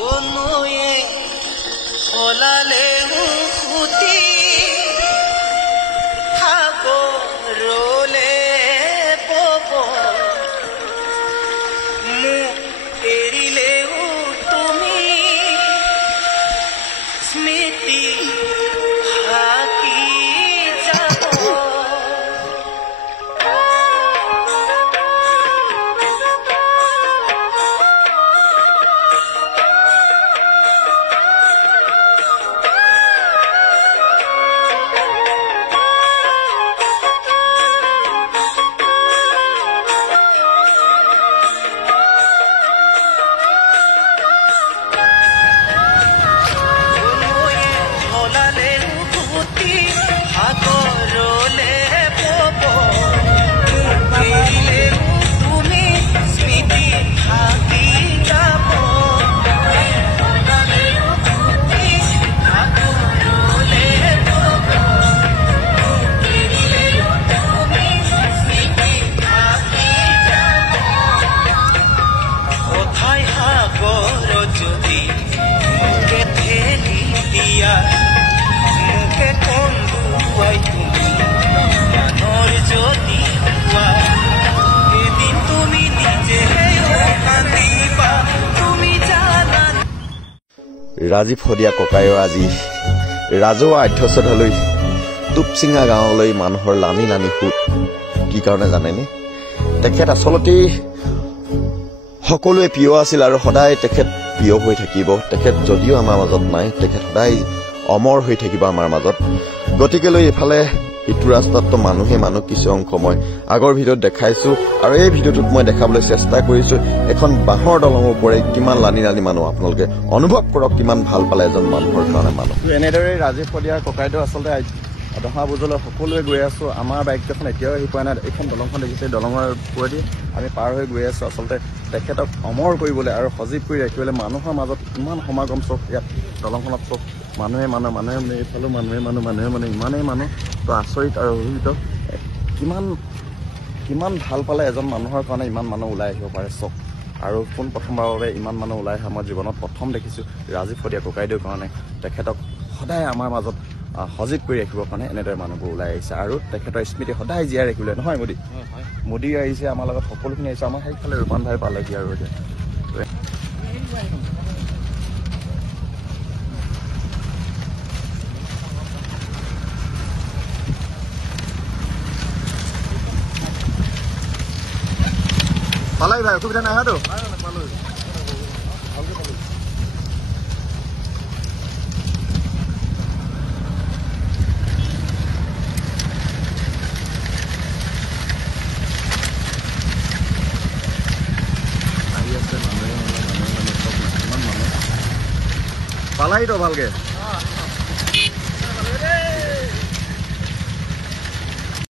নয়ে ওলালে উঠি সাগৰলে বব মোক এৰিলেও তুমি স্মৃতি থাকি যাব ৰাজীৱ শদিয়া ককায়ৰ আজি ৰাজহুৱা আধ্যক্ষতালৈ টুপচিঙা গাঁৱলৈ মানুহৰ লানি লানি সুত কি কাৰণে জানেনে তেখেত আচলতে সকলোৱে প্ৰিয় আছিল আৰু সদায় তেখেত প্ৰিয় হৈ থাকিব তেখেত যদিও আমাৰ মাজত নাই তেখেত সদায় অমৰ হৈ থাকিব আমাৰ মাজত গতিকেলৈ এফালে ইটো ৰাস্তাততো মানুহে মানুহ কিছু অংশ মই আগৰ ভিডিঅ'ত দেখাইছো আৰু এই ভিডিঅ'টোত মই দেখাবলৈ চেষ্টা কৰিছো এখন বাঁহৰ দলঙৰ ওপৰে কিমান লানি লানি মানুহ আপোনালোকে অনুভৱ কৰক কিমান ভাল পালে এজন মানুহৰ কাৰণে মানুহ এনেদৰে ৰাজীৱ শদিয়াৰ ককাইদেউ আচলতে দহা বুজলৈ সকলোৱে গৈ আছো আমাৰ বাইকখন এতিয়াও আহি পোৱা নাই এইখন দলংখন দেখিছে দলঙৰ ওপৰেদি আমি পাৰ হৈ গৈ আছো আচলতে তেখেতক অমৰ কৰিবলৈ আৰু সজীৱ কৰি ৰাখিবলৈ মানুহৰ মাজত ইমান সমাগম চব ইয়াত দলংখনত চব মানুহে মানুহ এইফালেও মানুহে মানুহ ইমানেই মানুহ তো আচৰিত আৰু অভিভূত কিমান ভাল পালে এজন মানুহৰ কাৰণে ইমান মানুহ ওলাই আহিব পাৰে চব আৰু পোন প্ৰথমবাৰৰ বাবে ইমান মানুহ ওলাই অহা মই জীৱনত প্ৰথম দেখিছোঁ ৰাজীৱ শদিয়া ককাইদেউৰ কাৰণে তেখেতক সদায় আমাৰ মাজত সজীৱ কৰি ৰাখিবৰ কাৰণে এনেদৰে মানুহবোৰ ওলাই আহিছে আৰু তেখেতৰ স্মৃতি সদায় জীয়াই ৰাখিবলৈ নহয় মোদী আহিছে আমাৰ লগত সকলোখিনি আহিছে আমাৰ সেইফালে ৰূপান ভাই পালেহি আৰু এতিয়া পালাই ভাই অসুবিধা নাই হয়তো পালাই তো ভালকে